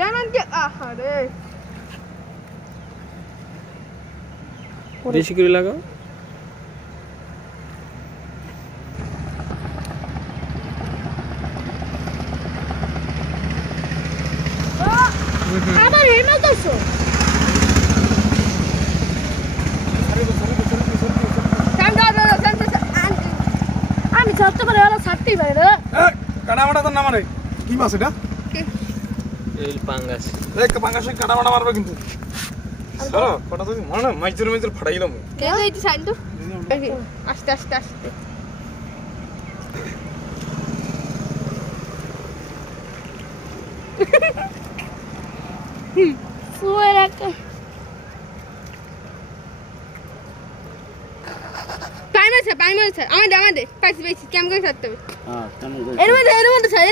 Jangan dia deh. বেশি করে লাগাও আবার এনে দাও আমি ছাড়তে পারি ওরা ছাড়তেই পারে রে কাটামাটা তোর নাম রে কি মাছ এটা এই পাঙ্গাস দেখ পাঙ্গাসে কাটামাটা মারবে কিন্তু সরো কটা তুমি মনে না মাইজুর ফাটাই দিলাম কে এইটি সাইন্টু আস্তে আস্তে আস্তে fuera que পাইমাছে আমাদের পাইছি কেমন করে ছাড়তে হবে এর মধ্যে ছাড়